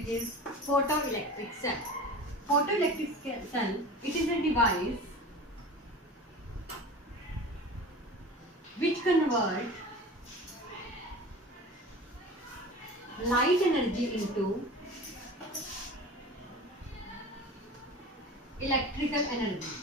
it is photoelectric cell. Photoelectric cell, it is a device which convert light energy into electrical energy.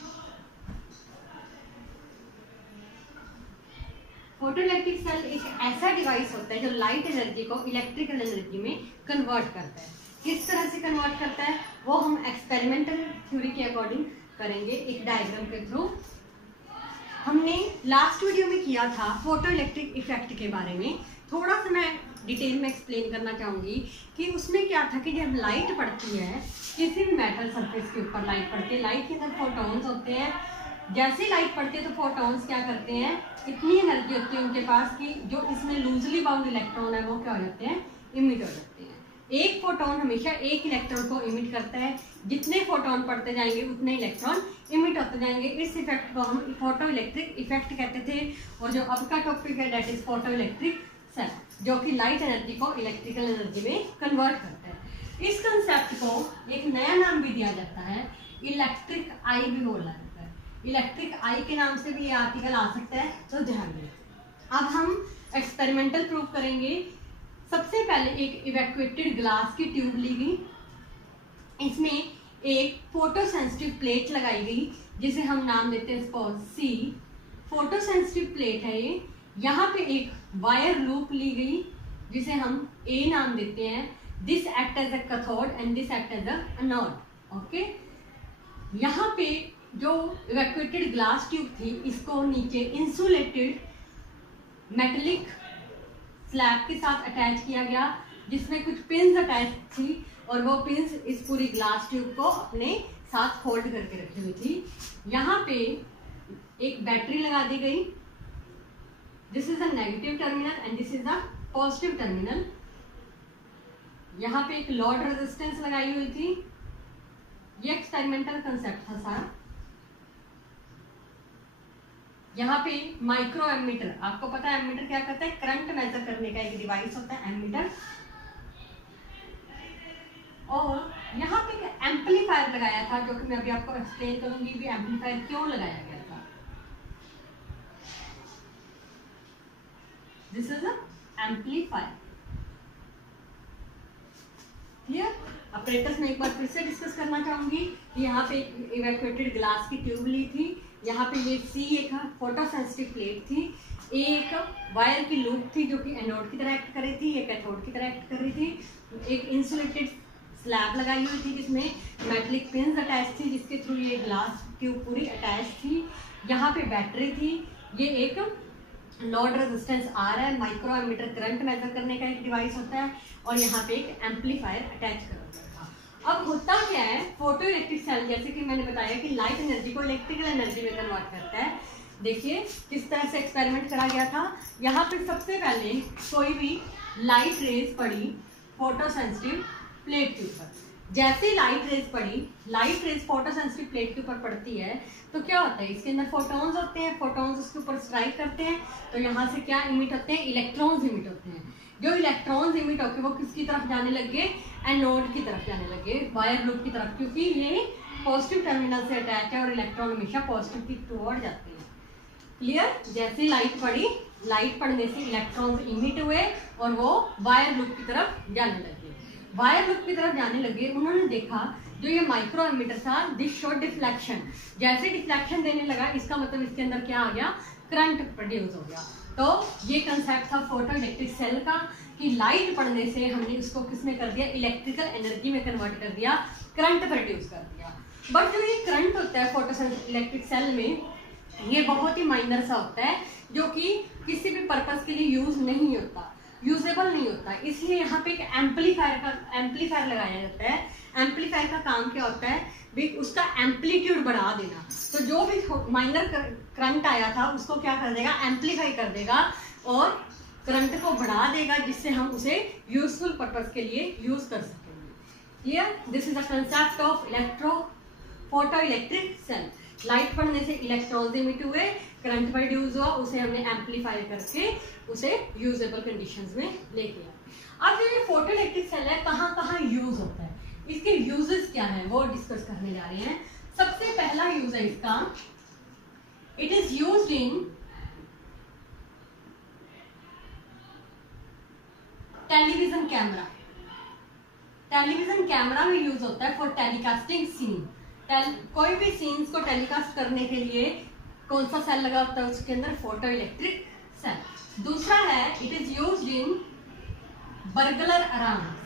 Photoelectric cell एक ऐसा device होता है जो light energy को electrical energy में convert करता है। किस तरह से कन्वर्ट करता है वो हम एक्सपेरिमेंटल थ्योरी के अकॉर्डिंग करेंगे एक डायग्राम के थ्रू। हमने लास्ट वीडियो में किया था फोटोइलेक्ट्रिक इफेक्ट के बारे में। थोड़ा सा मैं डिटेल में एक्सप्लेन करना चाहूँगी कि उसमें क्या था कि जब लाइट पड़ती है किसी भी मेटल सरफेस के ऊपर, लाइट पड़ती है, लाइट के अंदर फोटॉन्स होते हैं। जैसे लाइट पड़ती है तो फोटॉन्स क्या करते हैं, इतनी एनर्जी होती है उनके पास कि जो इसमें लूजली बाउंड इलेक्ट्रॉन है वो क्या हो जाते हैं, इमिट हो जाते हैं। एक फोटोन हमेशा एक इलेक्ट्रॉन को इमिट करता है, जितने फोटोन पड़ते जाएंगे उतने इलेक्ट्रॉन इमिट होते जाएंगे। इस इफेक्ट को हम फोटो इलेक्ट्रिक इफेक्ट कहते थे। और जो अब का टॉपिक है that is photo electric cell, जो कि लाइट एनर्जी को इलेक्ट्रिकल एनर्जी में कन्वर्ट करता है। इस कंसेप्ट को एक नया नाम भी दिया जाता है, इलेक्ट्रिक आई भी बोला जाता है। इलेक्ट्रिक आई के नाम से भी ये आर्टिकल आ सकता है, तो ध्यान दें। अब हम एक्सपेरिमेंटल प्रूफ करेंगे। सबसे पहले एक इवैक्यूएटेड ग्लास की ट्यूब ली गई, इसमें एक फोटो सेंसिटिव प्लेट लगाई गई जिसे हम नाम देते हैं suppose C. Photo sensitive plate है ये। यहाँ पे एक वायर लूप ली गई जिसे हम ए नाम देते हैं। This act as a cathode and this act as a anode. Okay, यहाँ पे जो इवैक्यूएटेड ग्लास ट्यूब थी इसको नीचे इंसुलेटेड मेटेलिक स्लैब के साथ अटैच किया गया जिसमें कुछ पिन्स अटैच थी और वो पिन्स इस पूरी ग्लास ट्यूब को अपने साथ होल्ड करके रखी हुई थी। यहाँ पे एक बैटरी लगा दी गई। This is the negative terminal and this is the positive terminal. यहाँ पे एक लोड रेजिस्टेंस लगाई हुई थी। ये एक्सपेरिमेंटल कंसेप्ट था सारा। यहाँ पे माइक्रो एमीटर, आपको पता है एमीटर क्या करता है, करंट मेजर करने का एक डिवाइस होता है एमीटर। और यहाँ पे एक एम्पलीफायर लगाया था जो कि मैं अभी आपको एक्सप्लेन करूंगी भी एम्पलीफायर क्यों लगाया गया था। This is amplifier. Clear? Operators में एक बार फिर से डिस्कस करना चाहूंगी। यहाँ पे इवैक्यूएटेड ग्लास की ट्यूब ली थी। यहाँ पे ये सी एक फोटो सेंसिटिव प्लेट थी। एक वायर की लूप थी जो कि एनोड की तरह एक्ट कर रही थी, ये कैथोड की तरह एक्ट कर रही थी। एक इंसुलेटेड स्लैब लगाई हुई थी जिसमें मेटलिक पिन्स अटैच थी जिसके थ्रू ये ग्लास ट्यूब पूरी अटैच थी। यहाँ पे बैटरी थी। ये एक लोड रेजिस्टेंस आर है, माइक्रो एमीटर करंट मेजर करने का एक डिवाइस होता है। और यहाँ पे एक एम्पलीफायर अटैच कर रखा था। अब होता क्या है, फोटो इलेक्ट्रिक सेल जैसे कि मैंने बताया कि लाइट एनर्जी को इलेक्ट्रिकल एनर्जी में कन्वर्ट करता है। देखिए किस तरह से एक्सपेरिमेंट करा गया था। यहाँ पे सबसे पहले कोई भी लाइट रेज पड़ी फोटो सेंसिटिव प्लेट के ऊपर। जैसे लाइट रेज पड़ी, light rays photo sensitive plate के ऊपर पड़ती है तो क्या होता है, इसके अंदर फोटॉन्स होते हैं। फोटॉन्स उसके ऊपर स्ट्राइक करते हैं तो यहाँ से क्या इमिट होते हैं, इलेक्ट्रॉन्स इमिट होते हैं। जो इलेक्ट्रॉन्स इमिट होकर वो किसकी तरफ जाने लगे, एनोड की तरफ जाने लगे, वायर लूप की तरफ, क्योंकि ये पॉजिटिव टर्मिनल से अटैच है और इलेक्ट्रॉन हमेशा पॉजिटिव की टुवर्ड जाते हैं। क्लियर? जैसे लाइट पड़ी, लाइट पड़ने से इलेक्ट्रॉन्स इमिट हुए और वो वायर लूप की तरफ जाने लगे। वायर लूप की तरफ जाने लगे, उन्होंने देखा जो ये माइक्रो एमीटर था दिस शो डिफ्लेक्शन। जैसे डिफ्लेक्शन देने लगा इसका मतलब इसके अंदर क्या आ गया, करंट प्रोड्यूस हो गया। तो ये कंसेप्ट था फोटो इलेक्ट्रिक सेल का कि लाइट पड़ने से हमने उसको किसमें कर दिया, इलेक्ट्रिकल एनर्जी में कन्वर्ट कर दिया, करंट प्रोड्यूस कर दिया। बट जो ये करंट होता है फोटो इलेक्ट्रिक सेल में ये बहुत ही माइनर सा होता है जो कि किसी भी पर्पस के लिए यूज नहीं होता, यूजेबल नहीं होता। इसलिए यहाँ पे एक एम्पलीफायर लगाया जाता है। एम्पलीफायर का काम क्या होता है, भी उसका एम्पलीट्यूड बढ़ा देना। तो जो भी माइनर करंट आया था उसको क्या कर देगा, एम्पलीफाई कर देगा और करंट को बढ़ा देगा जिससे हम उसे यूजफुल पर्पस के लिए यूज कर सकेंगे। Clear? This is the concept of photo electric cell. Light पड़ने से इलेक्ट्रॉन्स इमिट हुए, करंट प्रोड्यूस हुआ, उसे हमने एम्पलीफाई करके उसे यूजेबल कंडीशंस में लेके आए। अब ये फोटो इलेक्ट्रिक सेल है, कहाँ कहाँ यूज होता है, इसके यूजेस क्या है वो डिस्कस करने जा रहे हैं। सबसे पहला यूज है इसका, it is used in television camera. Television camera में यूज होता है फॉर टेलीकास्टिंग सीन। कोई भी सीन्स को टेलीकास्ट करने के लिए कौन सा सेल लगा होता है उसके अंदर, फोटो इलेक्ट्रिक सेल। दूसरा है it is used in burglar alarms.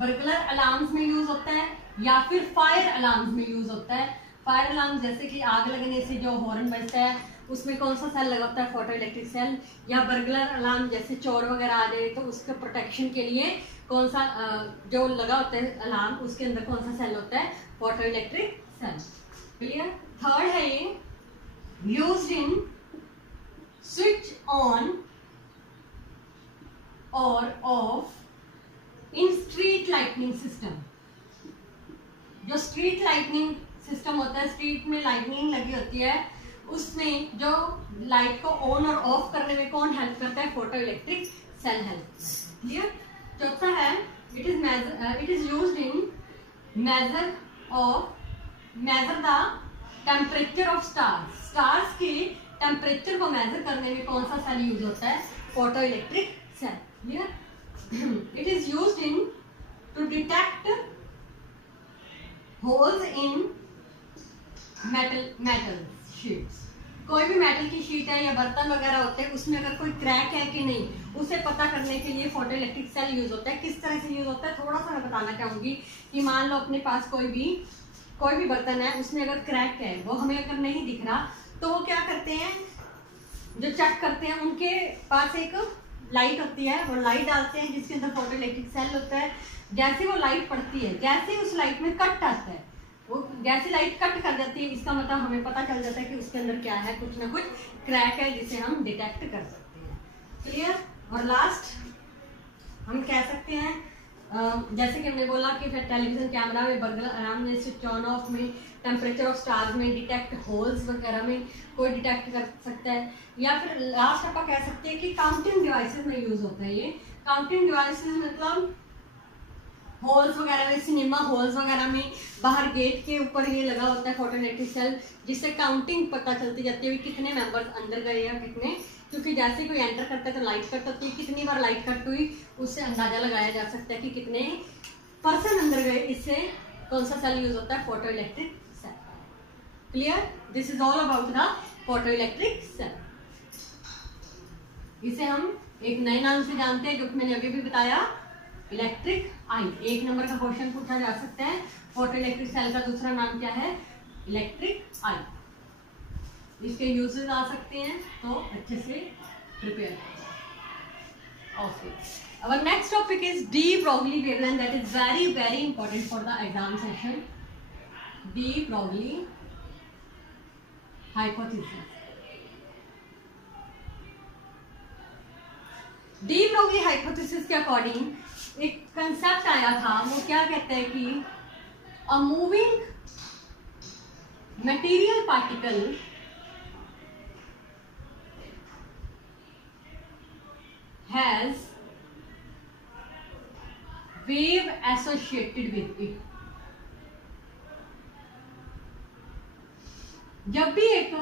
Burglar alarms में यूज होता है या फिर फायर अलार्म्स में यूज होता है। फायर अलार्म जैसे कि आग लगने से जो हॉर्न बजता है उसमें कौन सा सेल लगा होता है, फोटो इलेक्ट्रिक सेल। या बर्गलर अलार्म जैसे चोर वगैरह आ जाए तो उसके प्रोटेक्शन के लिए कौन सा जो लगा होता है अलार्म उसके अंदर कौन सा सेल होता है, photo electric cell. Clear. Third है ये यूज्ड इन स्विच ऑन और off in street lighting system. जो स्ट्रीट लाइटनिंग सिस्टम होता है, स्ट्रीट में लाइटनिंग लगी होती है, उसमें जो लाइट को ऑन और ऑफ करने में कौन हेल्प करता है, photo electric cell help. Clear. चौथा है it is used in measure the temperature of stars. Stars के टेम्परेचर को मेजर करने में कौन सा सेल यूज होता है, photo electric cell. Clear. It is used in to detect holes in metal sheets. कोई भी मेटल की शीट है या बर्तन वगैरह होते हैं उसमें अगर कोई क्रैक है कि नहीं उसे पता करने के लिए फोटो इलेक्ट्रिक सेल यूज होता है। किस तरह से यूज होता है थोड़ा सा मैं बताना चाहूंगी कि मान लो अपने पास कोई भी बर्तन है, उसमें अगर क्रैक है वो हमें अगर नहीं दिख रहा तो वो क्या करते हैं, जो चेक करते हैं उनके पास एक लाइट होती है, वो लाइट डालते हैं जिसके अंदर फोटो इलेक्ट्रिक सेल होता है। जैसे वो लाइट पड़ती है, जैसे उस लाइट में कट आता है, वो जैसे लाइट कट कर जाती है, इसका मतलब हमें पता चल जाता है कि उसके अंदर क्या है, कुछ ना कुछ क्रैक है जिसे हम डिटेक्ट कर सकते हैं। क्लियर। और लास्ट हम कह सकते हैं जैसे कि हमने बोला कि फिर टेलीविजन कैमरा में, बर्गलर अलार्म में, स्विच ऑन ऑफ में, टेम्परेचर ऑफ स्टार्स में, डिटेक्ट होल्स वगैरह में कोई डिटेक्ट कर सकता है। या फिर लास्ट आप कह सकते हैं कि काउंटिंग डिवाइसेस में यूज होता है। ये काउंटिंग डिवाइसेस मतलब हॉल्स वगैरह में, सिनेमा हॉल्स वगैरह में बाहर गेट के ऊपर ये लगा होता है फोटो इलेक्ट्रिक सेल, जिससे काउंटिंग पता चलती जाती है कितने मेंबर्स अंदर गए या कितने, क्योंकि जैसे कोई एंटर करता है तो लाइट कट होती है, कितनी बार लाइट कट हुई उससे अंदाजा लगाया जा सकता है कि कितने पर्सन अंदर गए। इससे कौन सा सेल यूज होता है, photo electric cell. Clear. This is all about the photo electric cell. इसे हम एक नए नाम से जानते हैं जो कि मैंने अभी भी बताया, इलेक्ट्रिक आई। एक नंबर का क्वेश्चन पूछा जा सकता है, फोटो इलेक्ट्रिक सेल का दूसरा नाम क्या है, इलेक्ट्रिक आई। इसके यूजेस आ सकते हैं तो अच्छे से प्रिपेयर करें। Okay, our next topic is de Broglie wavelength, that is very important for the exam session. De Broglie hypothesis. de Broglie hypothesis के अकॉर्डिंग एक कंसेप्ट आया था, वो क्या कहते हैं कि a moving material particle has wave associated with it. जब भी एक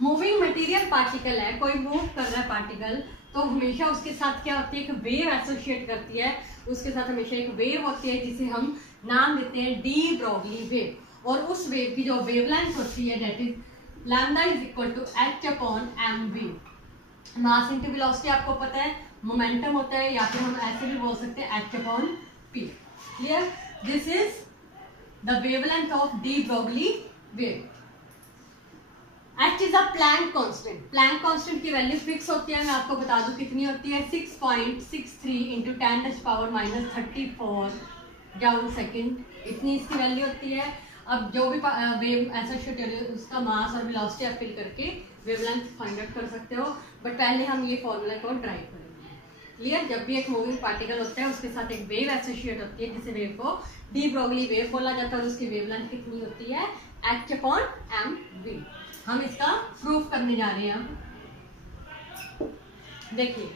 मूविंग मटेरियल पार्टिकल है, कोई मूव कर रहा है पार्टिकल, तो हमेशा उसके साथ क्या होती है, एक वेव एसोसिएट करती है, उसके साथ हमेशा एक वेव होती है जिसे हम नाम देते हैं डी ब्रॉगली वेव। और उस वेव की जो वेवलेंथ होती है that is lambda is equal to h upon m v. Mass into velocity आपको पता है, मोमेंटम होता है, या फिर हम ऐसे भी बोल सकते हैं h upon p. Clear. This is the wavelength of de Broglie wave. H is a Planck constant. Planck constant की वैल्यू फिक्स होती है, मैं आपको बता दूं कितनी होती है, 6.63 इंटू 10⁻⁻34 जूल सेकेंड, इतनी इसकी वैल्यू होती है। अब जो भी वेव एसोसिएटेड है उसका मास और वेलोसिटी आप फिल करके वेवलेंथ फाइंड आउट कर सकते हो, बट पहले हम ये फॉर्मूला को ड्राइव करेंगे। क्लियर? जब भी एक मूविंग पार्टिकल होता है उसके साथ एक वेव एसोसिएट होती है, जिसे वेव को डी ब्रोगली वेव बोला जाता है, और उसकी वेवलेंथ कितनी होती है? h/mv। हम इसका प्रूफ करने जा रहे हैं। देखिए,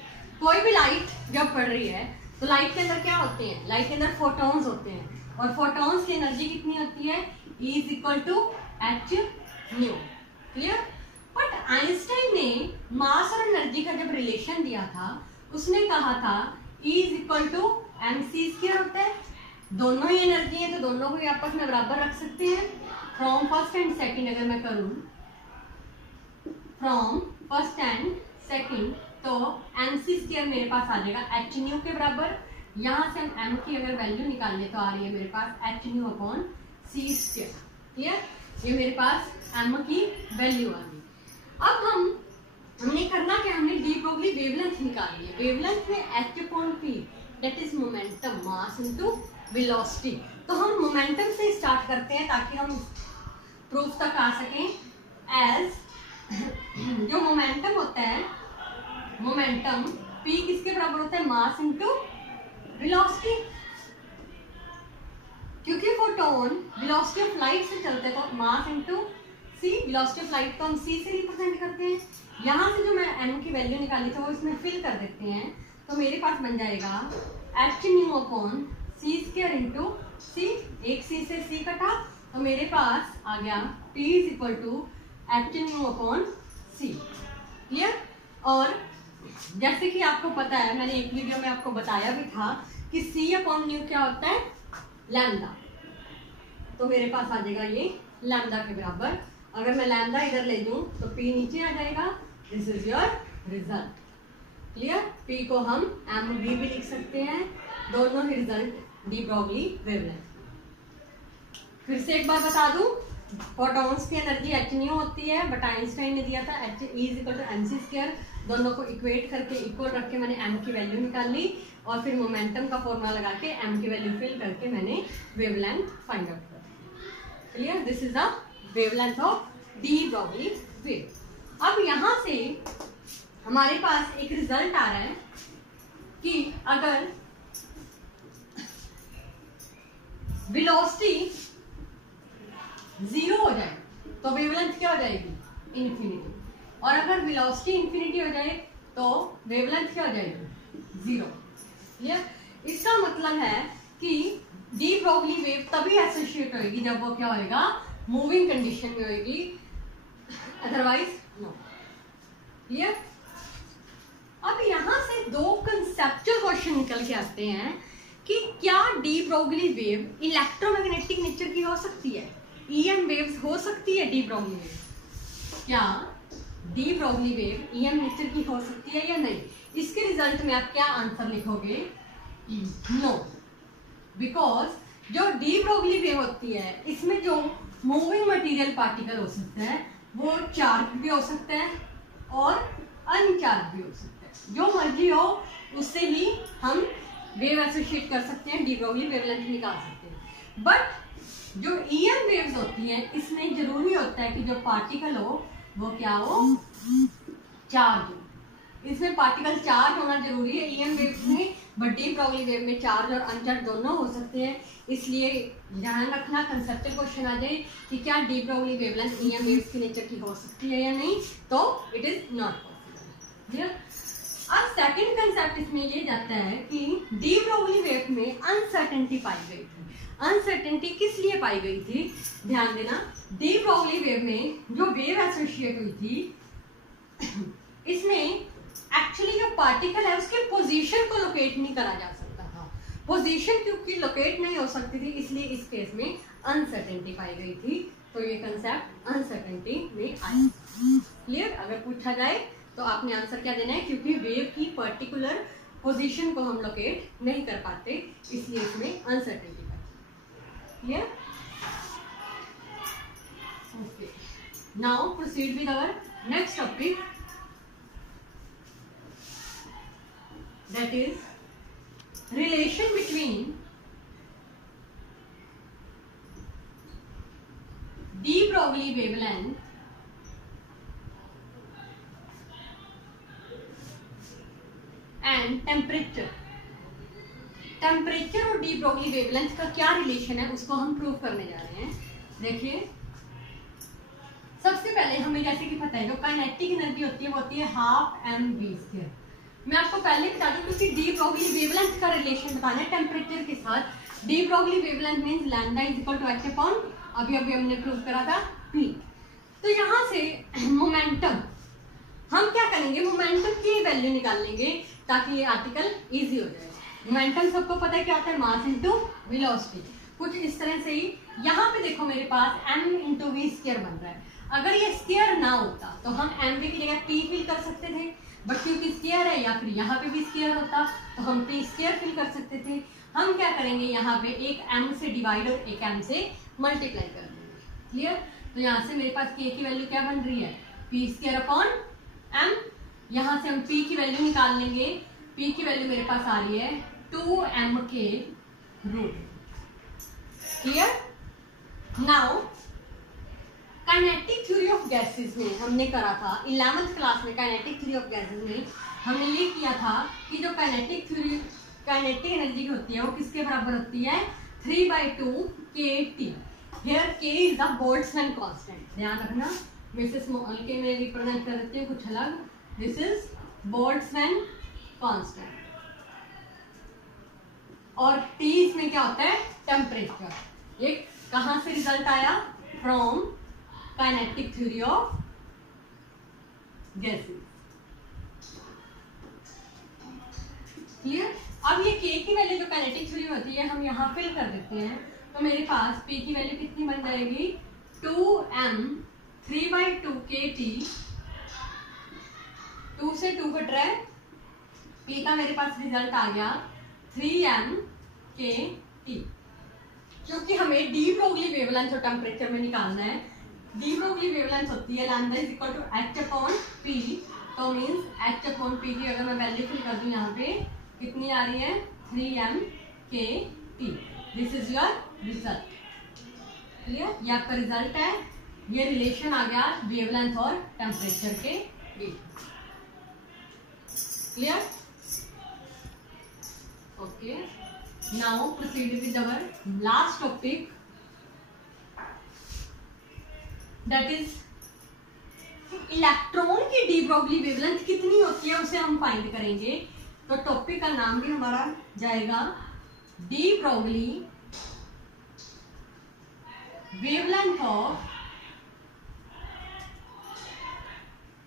कोई भी लाइट जब पड़ रही है तो लाइट के अंदर क्या होते हैं? लाइट के अंदर फोटॉन्स होते हैं, और फोटॉन्स की एनर्जी कितनी होती है? E = h/nu। Clear? But Einstein ने मास और एनर्जी का जब रिलेशन दिया था, उसने कहा था E = mc² होता है। दोनों ही एनर्जी है तो दोनों को ही आपस में बराबर रख सकते हैं। फ्रॉम फर्स्ट एंड सेकंड अगर मैं करूं, फ्रॉम फर्स्ट एंड सेकंड, तो mc² मेरे पास आ जाएगा h/nu के बराबर। यहां से हम m की अगर वैल्यू निकाल ले तो आ रही है मेरे पास h/c²। क्लियर? ये मेरे पास m की वैल्यू आ गई। अब हमने करना क्या? हमने डी ब्रोगली वेवलेंथ निकाली है। वेवलेंथ में h/p, that is momentum, mass into velocity. तो हम मोमेंटम से स्टार्ट करते हैं ताकि हम प्रूफ तक आ सकें। एज जो मोमेंटम होता है, मोमेंटम p किसके बराबर होता है? Mass into velocity. क्योंकि फोटोन वेलोसिटी ऑफ लाइट से चलते हैं तो mass into c, velocity of light को हम c से रिप्रेजेंट करते हैं। यहाँ से जो मैं m की वैल्यू निकाली थी वो इसमें फिल कर देते हैं, तो मेरे पास बन जाएगा h/c² इंटू c। एक c से c कटा तो मेरे पास आ गया p = h/c। क्लियर? और जैसे कि आपको पता है, मैंने एक वीडियो में आपको बताया भी था कि c/nu क्या होता है? लैम्डा। तो मेरे पास आ जाएगा ये लैम्डा के बराबर। अगर मैं लैम्डा इधर ले लूं तो p नीचे आ जाएगा। This is your result. Clear? p को हम mv भी लिख सकते हैं। दोनों ही रिजल्ट डी ब्रोगली वेवलेंथ। फिर से एक बार बता दूं, फोटॉन्स की एनर्जी h/nu होती है, बट आइंस्टाइन ने दिया था E = mc²। दोनों को इक्वेट करके इक्वल रख के मैंने m की वैल्यू निकाल ली, और फिर मोमेंटम का फॉर्मूला लगा के m की वैल्यू फिल करके मैंने वेवलेंथ फाइंड आउट कर दिया। Clear? This is the wavelength of de Broglie wave. अब यहां से हमारे पास एक रिजल्ट आ रहा है कि अगर वेलोसिटी 0 हो जाए तो वेवलेंथ क्या हो जाएगी? इन्फिनिटी। और अगर वेलोसिटी इन्फिनिटी हो जाए तो वेवलेंथ क्या हो जाएगी? 0। क्लियर? इसका मतलब है कि डी ब्रोगली वेव तभी एसोसिएट होगी जब वो क्या होएगा? मूविंग कंडीशन में होगी, अदरवाइज नो। क्लियर? अब यहां से दो कंसेप्चुअल क्वेश्चन निकल के आते हैं कि क्या de Broglie wave electromagnetic nature की हो सकती है? EM वेव्स हो सकती है डी ब्रोगली वेव? क्या de Broglie wave EM nature की हो सकती है या नहीं? इसके रिजल्ट में आप क्या आंसर लिखोगे? नो। बिकॉज जो डी ब्रोगली वेव होती है इसमें जो मूविंग मटेरियल पार्टिकल हो सकता है वो चार्ज भी हो सकता है और अनचार्ज भी हो सकता है। जो मर्जी हो उससे ही हम वेव एसोसिएट कर सकते हैं, डी ब्रोगली वेवलेंथ निकाल सकते हैं। बट जो EM वेव्स होती हैं इसमें जरूरी होता है कि जो पार्टिकल हो वो क्या हो? चार्ज हो। इसमें पार्टिकल चार्ज होना जरूरी है EM वेव्स में, बट डी ब्रोगली वेव में चार्ज और अनचार्ज दोनों हो सकते हैं। इसलिए ध्यान रखना, कंसेप्चुअल क्वेश्चन आ जाए कि क्या D Broglie wavelength EM waves की नेचर की हो सकती है या नहीं, तो it is not possible. Clear? अब सेकंड कंसेप्ट इसमें ये जाता है कि डी ब्रोगली वेव में अनसर्टेनिटी पाई गई थी। अनसर्टेनिटी किस लिए पाई गई थी? ध्यान देना, डी ब्रोगली वेव में जो वेव एसोसिएट हुई थी इसमें एक्चुअली जो पार्टिकल है उसके पोजीशन को लोकेट नहीं करा जा सकता था। पोजीशन क्योंकि लोकेट नहीं हो सकती थी इसलिए इस केस में अनसर्टेनिटी पाई गई थी। तो ये कंसेप्ट अनसर्टेनिटी में आया। क्लियर? अगर पूछा जाए तो आपने आंसर क्या देना है? क्योंकि वेव की पर्टिकुलर पोजीशन को हम लोकेट नहीं कर पाते इसलिए इसमें अनसर्टेनिटी पाई। Clear? Okay, now proceed with our next topic, that is relation between de Broglie wavelength and temperature. Temperature और डी ब्रोगली वेवलेंथ का क्या रिलेशन है उसको हम प्रूव करने जा रहे हैं। देखिए सबसे पहले हमें जैसे कि पता है जो काइनेटिक एनर्जी होती है वो होती है हाफ एम वी स्क्वायर। मैं आपको पहले बता दूं क्योंकि डी ब्रोगली वेवलेंथ का रिलेशन बताना है टेम्परेचर के साथ। De Broglie wavelength means lambda is equal to h upon, अभी हमने प्रूव करा था, पी। तो यहाँ से मोमेंटम हम क्या करेंगे, मोमेंटम की वैल्यू निकाल लेंगे ताकि ये आर्टिकल इजी हो जाए। मोमेंटम सबको पता है क्या होता है, मास इंटू वेलोसिटी। कुछ इस तरह से ही यहाँ पे देखो मेरे पास m इंटू वी स्क्वायर बन रहा है। अगर ये स्क्वायर ना होता तो हम एम वी की जगह पी फिल कर सकते थे, बट क्योंकि स्क्वायर है या फिर यहाँ पे भी स्क्वायर होता तो हम पी स्क्वायर फिल कर सकते थे। हम क्या करेंगे, यहाँ पे एक m से डिवाइड और एक m से मल्टीप्लाई कर देंगे। क्लियर? तो यहाँ से मेरे पास k की वैल्यू क्या बन रही है, पी स्क्वायर अपॉन m। यहाँ से हम p की वैल्यू निकाल लेंगे। p की वैल्यू मेरे पास आ रही है 2m के root. Clear? Now kinetic theory of gases में हमने करा था 11th क्लास में, काइनेटिक थ्योरी ऑफ गैसेस में हमने ये किया था कि जो काइनेटिक एनर्जी होती है वो किसके बराबर होती है, 3/2 kT। Here k is the Boltzmann constant. ध्यान रखना, मैं इसे स्मॉल के में रिप्रेजेंट कर देती हूँ कुछ अलग। This is Boltzmann constant. और T इसमें क्या होता है, टेम्परेचर। ये कहाँ से रिजल्ट आया, from kinetic theory of gases. Clear? अब ये k की वैल्यू जो काइनेटिक थ्योरी होती है हम यहाँ फिल कर देते हैं। तो मेरे पास p की वैल्यू कितनी बन जाएगी, 2m 3/2 kT। 2 से 2 कट रहा है, p का मेरे पास रिजल्ट आ गया 3m kT। क्योंकि हमें डी ब्रोगली वेवलेंथ और टेम्परेचर में निकालना है। डी ब्रोगली वेवलेंथ होती है lambda is equal to h upon p. तो मीन्स एच अपॉन पी की अगर मैं वैल्यू फिल कर दूं यहाँ पे कितनी आ रही है, 3m kT। This is your result. Clear? ये आपका रिजल्ट है। ये रिलेशन आ गया वेवलेंथ और टेम्परेचर के बीच। Clear? Okay, now proceed with our last topic, that is electron की डी ब्रोगली वेवलेंथ कितनी होती है उसे हम फाइंड करेंगे। तो टॉपिक का नाम भी हमारा जाएगा D Broglie wavelength of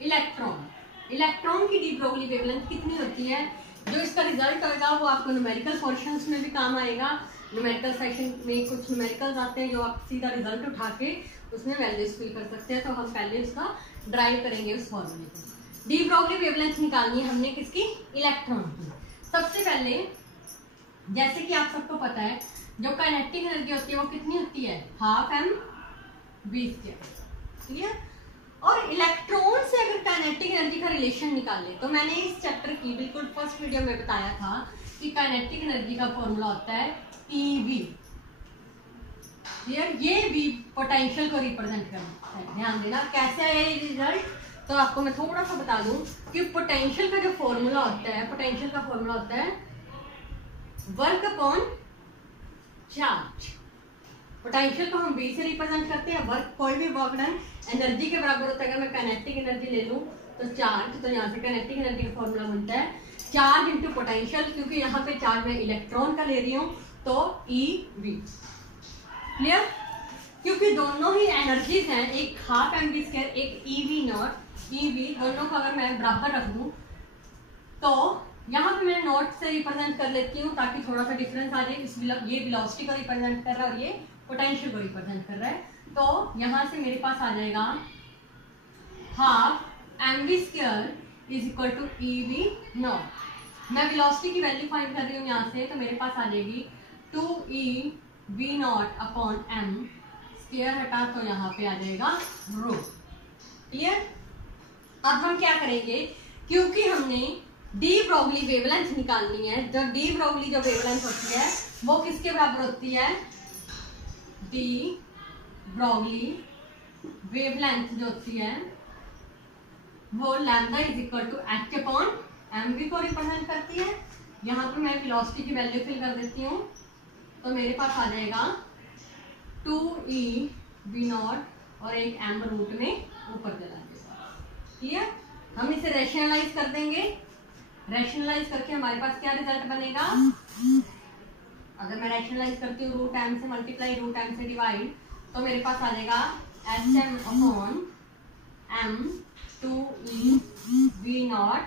electron. Electron की डी ब्रोगली वेवलेंथ कितनी होती है, जो इसका रिजल्ट होगा वो आपको न्यूमेरिकल पोर्शंस में भी काम आएगा। न्यूमेरिकल सेक्शन में कुछ न्यूमेरिकल्स आते हैं जो आप सीधा रिजल्ट उठा के उसमें वैल्यूज फिल कर सकते हैं। तो हम पहले उसका ड्राइव करेंगे उस फॉर्मूले को। डी ब्रोगली वेवलेंथ निकालनी है हमने किसकी, इलेक्ट्रॉन की। सबसे पहले जैसे कि आप सबको पता है जो काइनेटिक एनर्जी होती है वो कितनी होती है, half m v square. Clear? और इलेक्ट्रॉन से अगर काइनेटिक एनर्जी का रिलेशन निकाले तो मैंने इस चैप्टर की बिल्कुल फर्स्ट वीडियो में बताया था कि काइनेटिक एनर्जी का फॉर्मूला होता है EV। क्लियर? ये भी पोटेंशियल को रिप्रेजेंट करता है। ध्यान देना कैसे है ये रिजल्ट। तो आपको मैं थोड़ा सा बता दूं कि पोटेंशियल का जो फॉर्मूला होता है, पोटेंशियल का फॉर्मूला होता है वर्क अपॉन चार्ज। पोटेंशियल को हम V से रिप्रेजेंट करते हैं। वर्क, कोई भी वर्क डन एनर्जी के बराबर होता है। अगर मैं काइनेटिक एनर्जी ले लूं तो चार्ज, तो यहाँ से काइनेटिक एनर्जी का फॉर्मूला बनता है चार्ज इंटू पोटेंशियल। क्योंकि यहाँ पे चार्ज मैं इलेक्ट्रॉन का ले रही हूँ तो EV। क्लियर? क्योंकि दोनों ही एनर्जीज हैं, एक हाफ एम वी स्क्वायर एक EV0। EV दोनों को अगर मैं बराबर रख दूं तो यहाँ पे मैं नॉट से रिप्रेजेंट कर लेती हूँ ताकि थोड़ा सा डिफरेंस आ जाए। ये वेलोसिटी को रिप्रेजेंट कर रहा है और ये पोटेंशियल को रिप्रेजेंट कर रहा है। तो यहाँ से मेरे पास आ जाएगा half m v square is equal to EV0। मैं वेलोसिटी की वैल्यू फाइंड कर रही हूँ यहाँ से, तो मेरे पास आ जाएगी 2EV0 अपॉन m। स्क्वायर हटा तो यहाँ पे आ जाएगा रो। क्लियर? अब हम क्या करेंगे, क्योंकि हमने डी ब्रोगली वेवलेंथ निकालनी है। जो डी ब्रोगली जो वेवलेंथ होती है वो किसके बराबर होती है, डी ब्रोगली वेवलेंथ जो होती है वो lambda is equal to h upon mv को रिप्रेजेंट करती है। यहाँ पे मैं वेलोसिटी की वैल्यू फिल कर देती हूँ, तो मेरे पास आ जाएगा 2e_v0 और एक m रूट में ऊपर चला जाएगा। क्लियर? हम इसे रैशनलाइज कर देंगे। रैशनलाइज करके हमारे पास क्या रिजल्ट बनेगा? अगर मैं रैशनलाइज करती हूँ रूट m से मल्टीप्लाई रूट m से डिवाइड, तो मेरे पास आ जाएगा HM/m 2e_v0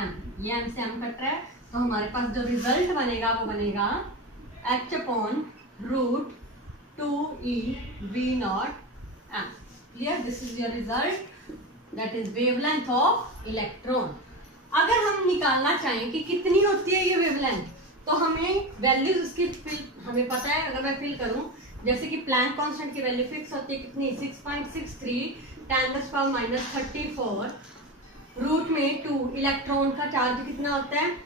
m। ये m से m कट रहा है, तो हमारे पास जो रिजल्ट बनेगा वो बनेगा h/√2e_v0 m। Clear? This is your result, that is wavelength of electron. अगर हम निकालना चाहें कि कितनी होती है ये वेवलेंथ, तो हमें वैल्यूज उसकी हमें पता है। अगर मैं फिल करूं, जैसे कि प्लैंक कांस्टेंट की वैल्यू फिक्स होती है कितनी, 6.63 10⁻⁻34 रूट में 2। इलेक्ट्रॉन का चार्ज कितना होता है?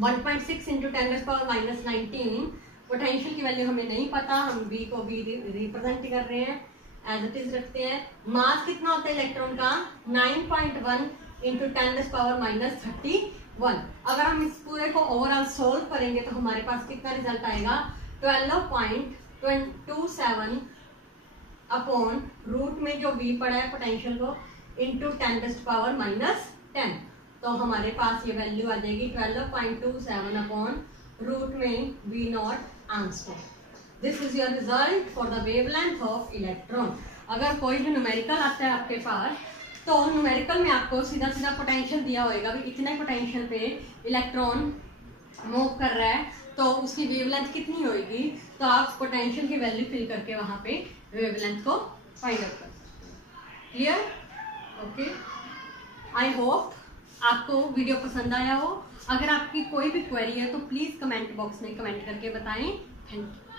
1.6 इंटू 10⁻⁻19। पोटेंशियल की वैल्यू हमें नहीं पता, हम v को v रिप्रेजेंट कर रहे हैं, एज इट इज रखते हैं। मास कितना होता है इलेक्ट्रॉन का? 9.1 इंटू 10⁻⁻31। अगर हम इस पूरे को ओवरऑल सोल्व करेंगे तो हमारे पास कितना रिजल्ट आएगा? 12.27 अपॉन रूट में जो v पड़ा है पोटेंशियल को इंटू 10⁻⁻10। तो हमारे पास ये वैल्यू आ जाएगी 12.27 अपॉन रूट में v0 angstrom. This is your result for the wavelength of electron. अगर कोई भी न्यूमेरिकल आता है आपके पास, तो न्यूमेरिकल में आपको सीधा सीधा पोटेंशियल दिया होगा कि इतने पोटेंशियल पे इलेक्ट्रॉन मूव कर रहा है, तो उसकी वेवलेंथ कितनी होगी, तो आप पोटेंशियल की वैल्यू फिल करके वहां पे वेवलेंथ को फाइंड आउट कर सकते हैं। क्लियर? ओके, आई होप आपको वीडियो पसंद आया हो। अगर आपकी कोई भी क्वेरी है तो प्लीज कमेंट बॉक्स में कमेंट करके बताएं। Thank you.